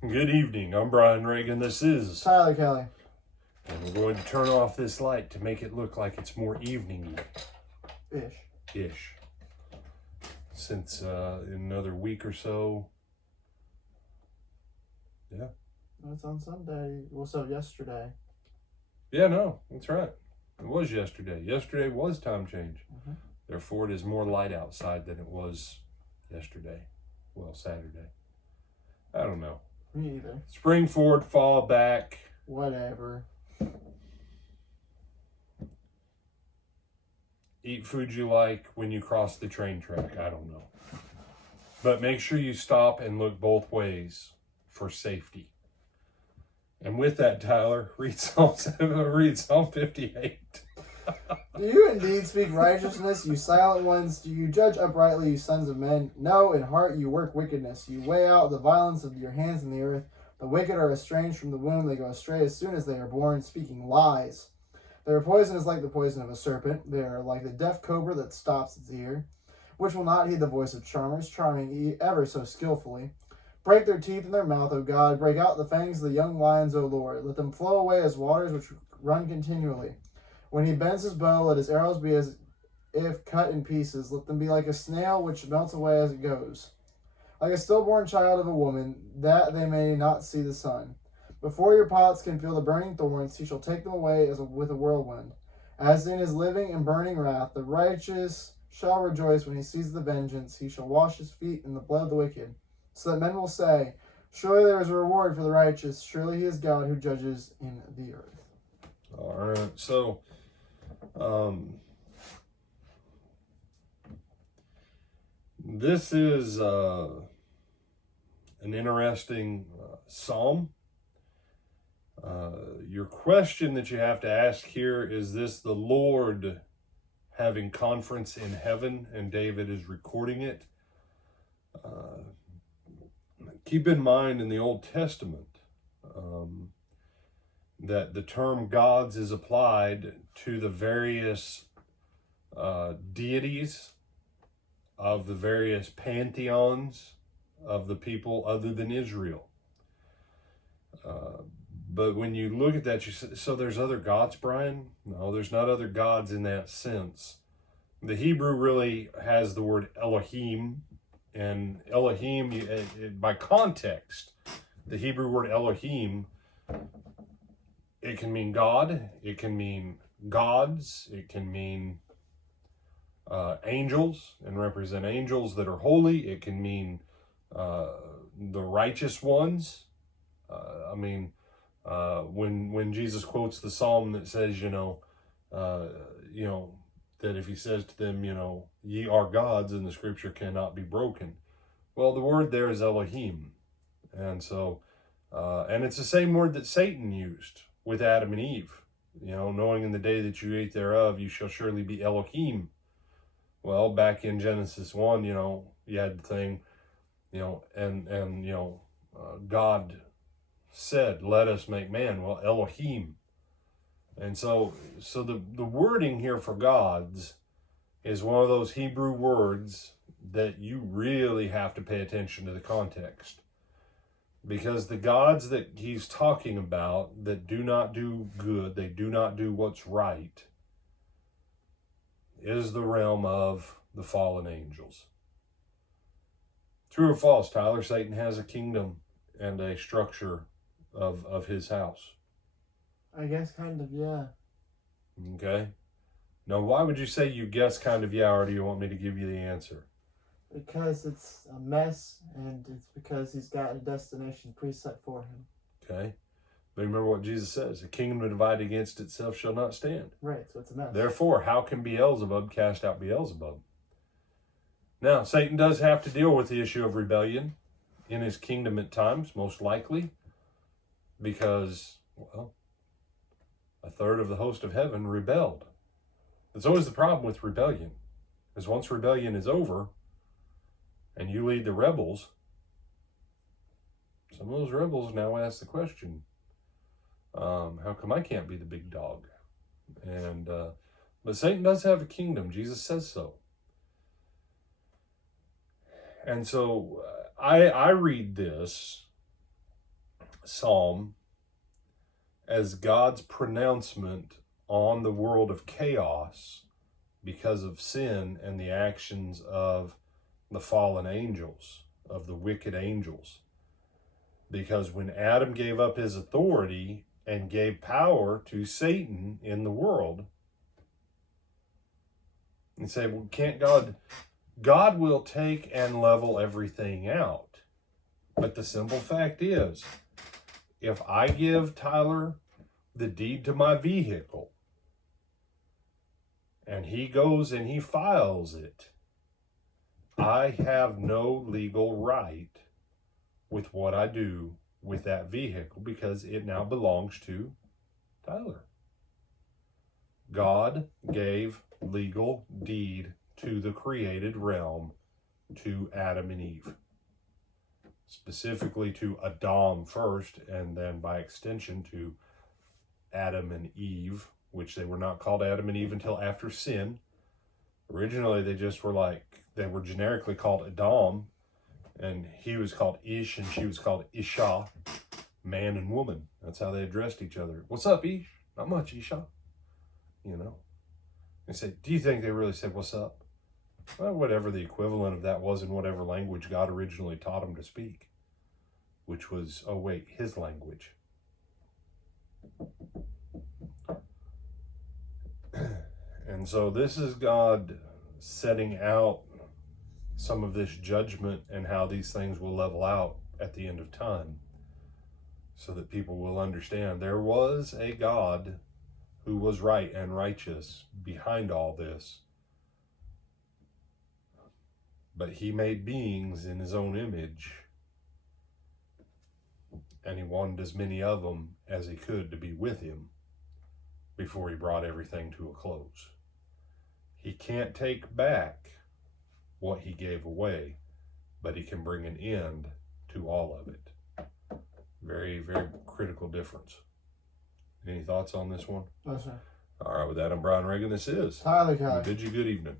Good evening. I'm Brian Reagan. This is Tyler Kelly. And we're going to turn off this light to make it look like it's more evening-y. Ish. Since in another week or so. Yeah. It's on Sunday. What's up yesterday? Yeah, no, that's right. It was yesterday. Yesterday was time change. Mm-hmm. Therefore, it is more light outside than it was yesterday. Well, Saturday. I don't know. Me either. Spring forward, fall back. Whatever. Eat food you like when you cross the train track. I don't know. But make sure you stop and look both ways for safety. And with that, Tyler, read Psalm 58. Do you indeed speak righteousness, you silent ones? Do you judge uprightly, you sons of men? No, in heart you work wickedness. You weigh out the violence of your hands in the earth. The wicked are estranged from the womb. They go astray as soon as they are born, speaking lies. Their poison is like the poison of a serpent. They are like the deaf cobra that stops its ear, which will not heed the voice of charmers, charming ever so skillfully. Break their teeth in their mouth, O God. Break out the fangs of the young lions, O Lord. Let them flow away as waters which run continually. When he bends his bow, let his arrows be as if cut in pieces. Let them be like a snail which melts away as it goes. Like a stillborn child of a woman, that they may not see the sun. Before your pots can feel the burning thorns, he shall take them away with a whirlwind. As in his living and burning wrath, the righteous shall rejoice when he sees the vengeance. He shall wash his feet in the blood of the wicked, so that men will say, surely there is a reward for the righteous. Surely he is God who judges in the earth. All right, so this is an interesting psalm. Your question that you have to ask here, is this the Lord having conference in heaven and David is recording it? Keep in mind in the Old Testament that the term gods is applied to the various deities of the various pantheons of the people other than Israel. But when you look at that, you say, so there's other gods, Brian? No, there's not other gods in that sense. The Hebrew really has the word Elohim, and Elohim, by context, the Hebrew word Elohim, it can mean God, it can mean gods, it can mean angels and represent angels that are holy. It can mean the righteous ones. When Jesus quotes the psalm that says, that if he says to them, ye are gods, and the scripture cannot be broken. Well, the word there is Elohim. And so, and it's the same word that Satan used with Adam and Eve. Knowing in the day that you eat thereof, you shall surely be Elohim. Well, back in Genesis 1, you had the thing, God said, let us make man. Well, Elohim. And so the wording here for gods is one of those Hebrew words that you really have to pay attention to the context. Because the gods that he's talking about that do not do good, they do not do what's right, is the realm of the fallen angels. True or false, Tyler? Satan has a kingdom and a structure of his house. I guess kind of, yeah. Okay. Now, why would you say you guess kind of yeah, or do you want me to give you the answer? Because it's a mess, and it's because he's got a destination preset for him. Okay. But remember what Jesus says, a kingdom divided against itself shall not stand. Right, so it's a mess. Therefore, how can Beelzebub cast out Beelzebub? Now, Satan does have to deal with the issue of rebellion in his kingdom at times, most likely, because, well, a third of the host of heaven rebelled. That's always the problem with rebellion, is once rebellion is over and you lead the rebels, some of those rebels now ask the question, how come I can't be the big dog? And but Satan does have a kingdom. Jesus says so. And so I read this psalm as God's pronouncement on the world of chaos because of sin and the actions of the fallen angels, of the wicked angels. Because when Adam gave up his authority and gave power to Satan in the world, and say, well, can't God will take and level everything out. But the simple fact is, if I give Tyler the deed to my vehicle, and he goes and he files it, I have no legal right with what I do with that vehicle because it now belongs to Tyler. God gave legal deed to the created realm to Adam and Eve. Specifically to Adam first, and then by extension to Adam and Eve, which they were not called Adam and Eve until after sin. Originally, they were generically called Adam, and he was called Ish, and she was called Isha, man and woman. That's how they addressed each other. What's up, Ish? Not much, Isha. They say, do you think they really said, what's up? Well, whatever the equivalent of that was in whatever language God originally taught them to speak, which was, his language. And so this is God setting out some of this judgment and how these things will level out at the end of time so that people will understand there was a God who was right and righteous behind all this. But he made beings in his own image, and he wanted as many of them as he could to be with him before he brought everything to a close. He can't take back what he gave away, but he can bring an end to all of it. Very, very critical difference. Any thoughts on this one? No, sir. All right, with that, I'm Brian Reagan. This is Tyler Cobb. Bid you good evening.